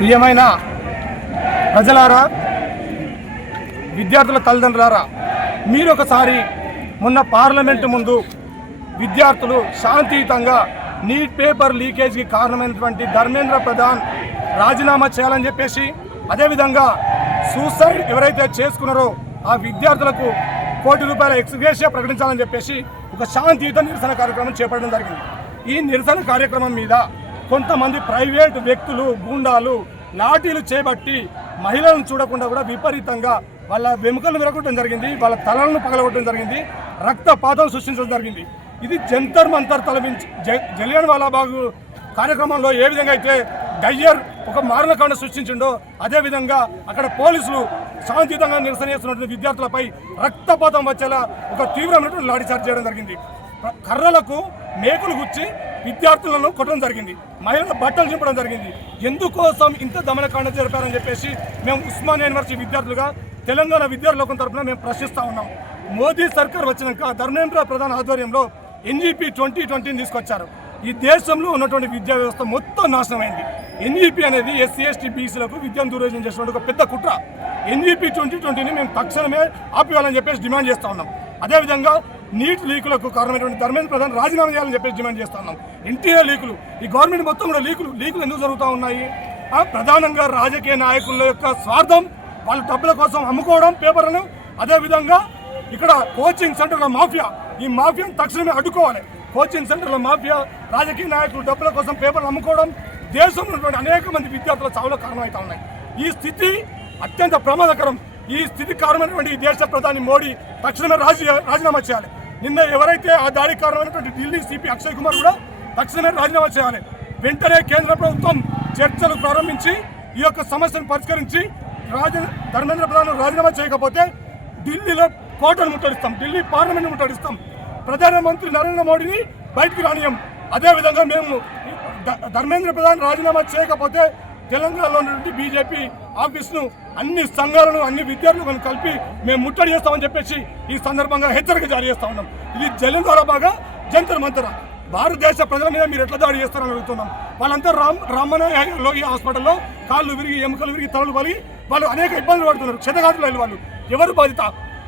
ప్రియమైన ప్రజలారా, విద్యార్థుల తల్లిదండ్రులారా, మీరు ఒకసారి మొన్న పార్లమెంటు ముందు విద్యార్థులు శాంతియుతంగా నీట్ పేపర్ లీకేజ్కి కారణమైనటువంటి ధర్మేంద్ర ప్రధాన్ రాజీనామా చేయాలని చెప్పేసి, అదేవిధంగా సూసైడ్ ఎవరైతే చేసుకున్నారో ఆ విద్యార్థులకు ₹1 కోటి ఎక్స్గ్రేషియా ప్రకటించాలని చెప్పేసి ఒక శాంతియుత నిరసన కార్యక్రమం చేపట్టడం జరిగింది. ఈ నిరసన కార్యక్రమం మీద కొంతమంది ప్రైవేట్ వ్యక్తులు, గూండాలు లాఠీలు చేపట్టి మహిళలను చూడకుండా కూడా విపరీతంగా వాళ్ళ వెముకలను విరగొట్టడం జరిగింది, వాళ్ళ తలలను పగలగొట్టడం జరిగింది, రక్తపాతం సృష్టించడం జరిగింది. ఇది జంతర్ మంతర్ తలవించి జలియన్ వాలాబాగ్ కార్యక్రమంలో ఏ విధంగా అయితే గయ్యర్ ఒక మారణకాండ సృష్టించిండో అదేవిధంగా అక్కడ పోలీసులు శాంతియుతంగా నిరసన చేస్తున్నటువంటి విద్యార్థులపై రక్తపాతం వచ్చేలా ఒక తీవ్రమైనటువంటి లాఠీచార్జ్ చేయడం జరిగింది. కర్రలకు మేకులు గుచ్చి విద్యార్థులను కొట్టడం జరిగింది, మహిళల బట్టలు చింపడం జరిగింది. ఎందుకోసం ఇంత దమనకాండ జరిపారని చెప్పేసి మేము ఉస్మానియా యూనివర్సిటీ విద్యార్థులుగా తెలంగాణ విద్యార్థుల తరఫున మేము ప్రశ్నిస్తూ ఉన్నాం. మోదీ సర్కార్ వచ్చినాక ధర్మేంద్ర ప్రధాన్ ఆధ్వర్యంలో NGP 2020 తీసుకొచ్చారు. ఈ దేశంలో ఉన్నటువంటి విద్యా వ్యవస్థ మొత్తం నాశనమైంది. NGP అనేది SC ST BCలకు విద్యను దూరం చేసినటువంటి ఒక పెద్ద కుట్ర. NGP 2020ని మేము తక్షణమే ఆపివేయాలని చెప్పేసి డిమాండ్ చేస్తూ ఉన్నాం. అదేవిధంగా నీట్ లీకులకు కారణమైనటువంటి ధర్మేంద్ర ప్రధాన్ రాజీనామా చేయాలని చెప్పేసి డిమాండ్ చేస్తూ ఉన్నాం. NTA లీకులు, ఈ గవర్నమెంట్ మొత్తం కూడా లీకులు ఎందుకు జరుగుతూ ఉన్నాయి? ప్రధానంగా రాజకీయ నాయకుల యొక్క స్వార్థం, వాళ్ళ డబ్బుల కోసం అమ్ముకోవడం పేపర్లను. అదేవిధంగా ఇక్కడ కోచింగ్ సెంటర్ల మాఫియా, ఈ మాఫియాను తక్షణమే అడ్డుకోవాలి. కోచింగ్ సెంటర్ల మాఫియా, రాజకీయ నాయకులు డబ్బుల కోసం పేపర్లు అమ్ముకోవడం దేశంలో ఉన్నటువంటి అనేక మంది విద్యార్థుల చావులకు కారణమవుతా ఉన్నాయి. ఈ స్థితి అత్యంత ప్రమాదకరం. ఈ స్థితి కారణమైనటువంటి ఈ దేశ ప్రధాని మోడీ తక్షణమే రాజీనామా చేయాలి. నిన్న ఎవరైతే ఆ దాడికి కారణమైనటువంటి ఢిల్లీ CP అక్షయ్ కుమార్ కూడా తక్షణమే రాజీనామా చేయాలి. వెంటనే కేంద్ర ప్రభుత్వం చర్చలు ప్రారంభించి ఈ యొక్క సమస్యను పరిష్కరించి ధర్మేంద్ర ప్రధాన్ రాజీనామా చేయకపోతే ఢిల్లీలో కోటను ముట్టడిస్తాం, ఢిల్లీ పార్లమెంట్ ముట్టడిస్తాం, ప్రధానమంత్రి నరేంద్ర మోడీని బయటికి రానియం. అదేవిధంగా మేము ధర్మేంద్ర ప్రధాన్ రాజీనామా చేయకపోతే తెలంగాణలో ఉన్నటువంటి BJP ఆఫీస్ను, అన్ని సంఘాలను, అన్ని విద్యార్థులను కలిపి మేము ముట్టడి చేస్తామని చెప్పేసి ఈ సందర్భంగా హెచ్చరిక జారీ చేస్తా ఉన్నాం. ఇది జలియన్ వాలాబాగ్ జంతర్ మంతర్. భారతదేశ ప్రజల మీద మీరు ఎట్లా దాడి చేస్తారని అడుగుతున్నాం. వాళ్ళంతా రామలోగి హాస్పిటల్లో కాళ్ళు విరిగి, ఎముకలు విరిగి, తలలు పలిగి వాళ్ళు అనేక ఇబ్బందులు పడుతున్నారు. క్షతగాతులు వాళ్ళు. ఎవరు బాధిత?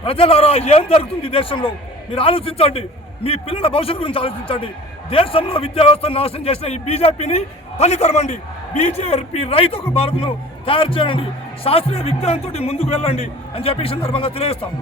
ప్రజలారా, ఏం జరుగుతుంది దేశంలో? మీరు ఆలోచించండి. మీ పిల్లల భవిష్యత్తు గురించి ఆలోచించండి. దేశంలో విద్యా వ్యవస్థను నాశనం చేసిన ఈ BJPని తల్లితరమండి. BJP రైతు ఒక భారత్ను తయారు చేయండి, శాస్త్రీయ విజ్ఞానంతో ముందుకు వెళ్ళండి అని చెప్పి సందర్భంగా తెలియజేస్తాం.